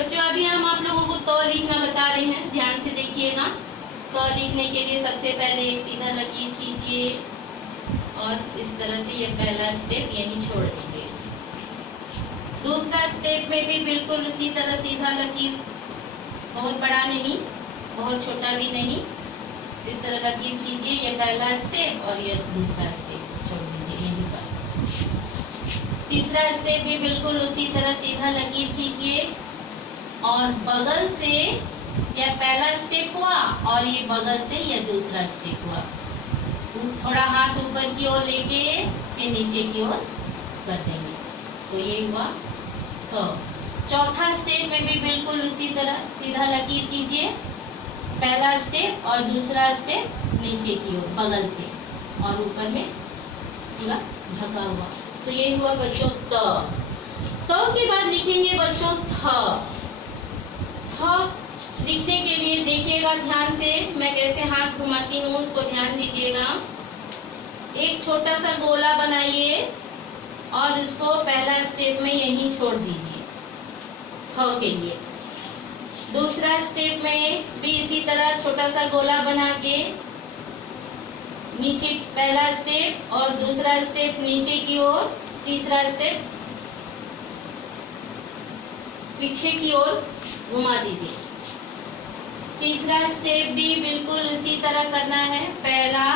बच्चों अभी हम आप लोगों को त लिखना बता रहे हैं, ध्यान से देखिएगा। त लिखने के लिए सबसे पहले एक सीधा लकीर खींचिए और इस तरह से ये पहला स्टेप यहीं छोड़ दीजिए। दूसरा स्टेप में भी बिल्कुल उसी तरह सीधा लकीर, बहुत बड़ा नहीं बहुत छोटा भी नहीं, इस तरह लकीर खींचिए। ये पहला स्टेप और ये दूसरा स्टेप छोड़ दीजिए यहीं पर। तीसरा स्टेप भी बिल्कुल उसी तरह सीधा लकीर खींचिए और बगल से यह पहला स्टेप हुआ और ये बगल से यह दूसरा स्टेप हुआ। थोड़ा हाथ ऊपर की ओर लेके फिर नीचे की ओर कर देंगे, तो ये हुआ। तो चौथा स्टेप में भी बिल्कुल उसी तरह सीधा लकीर कीजिए, पहला स्टेप और दूसरा स्टेप नीचे की ओर बगल से और ऊपर में पूरा ढका हुआ। तो ये हुआ बच्चों त। के बाद लिखेंगे बच्चों थ। लिखने के लिए देखिएगा ध्यान से, मैं कैसे हाथ घुमाती हूँ उसको ध्यान दीजिएगा। एक छोटा सा गोला बनाइए और इसको पहला स्टेप में यहीं छोड़ दीजिए थ के लिए। दूसरा स्टेप में भी इसी तरह छोटा सा गोला बना के नीचे पहला स्टेप और दूसरा स्टेप नीचे की ओर, तीसरा स्टेप पीछे की ओर घुमा दीजिए। तीसरा स्टेप भी बिल्कुल उसी तरह करना है, पहला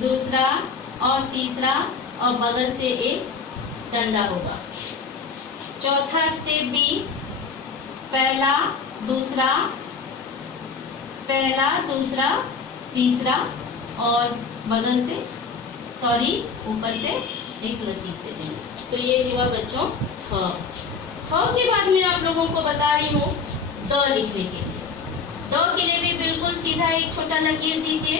दूसरा और तीसरा और बगल से एक डंडा होगा। चौथा स्टेप भी पहला दूसरा तीसरा और बगल से ऊपर से एक लकीर दे देंगे। तो ये हुआ बच्चों थ के बाद मैं आप लोगों को बता रही हूँ द लिखने के लिए। द के लिए भी बिल्कुल सीधा एक छोटा लकीर दीजिए,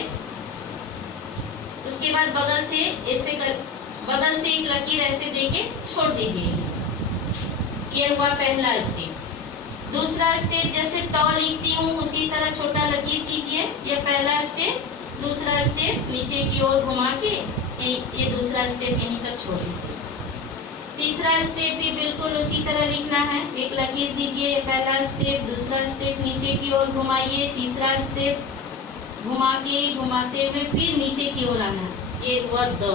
उसके बाद बगल से एक लकीर ऐसे देके छोड़ दीजिए। ये हुआ पहला स्टेप। दूसरा स्टेप जैसे ट लिखती हूँ उसी तरह छोटा लकीर कीजिए, ये पहला स्टेप, दूसरा स्टेप नीचे की ओर घुमा के ये दूसरा स्टेप यहीं तक छोड़ दीजिए। तीसरा स्टेप भी बिल्कुल उसी तरह लिखना है, एक लकीर दीजिए, पहला स्टेप, दूसरा स्टेप नीचे की ओर घुमाइए, तीसरा स्टेप घुमाते हुए फिर नीचे की ओर आना, ये हुआ द।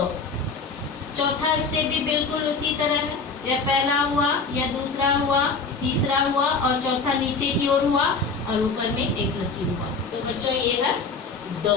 चौथा स्टेप भी बिल्कुल उसी तरह है, यह पहला हुआ, यह दूसरा हुआ, तीसरा हुआ और चौथा नीचे की ओर हुआ और ऊपर में एक लकीर हुआ। तो बच्चों ये है द।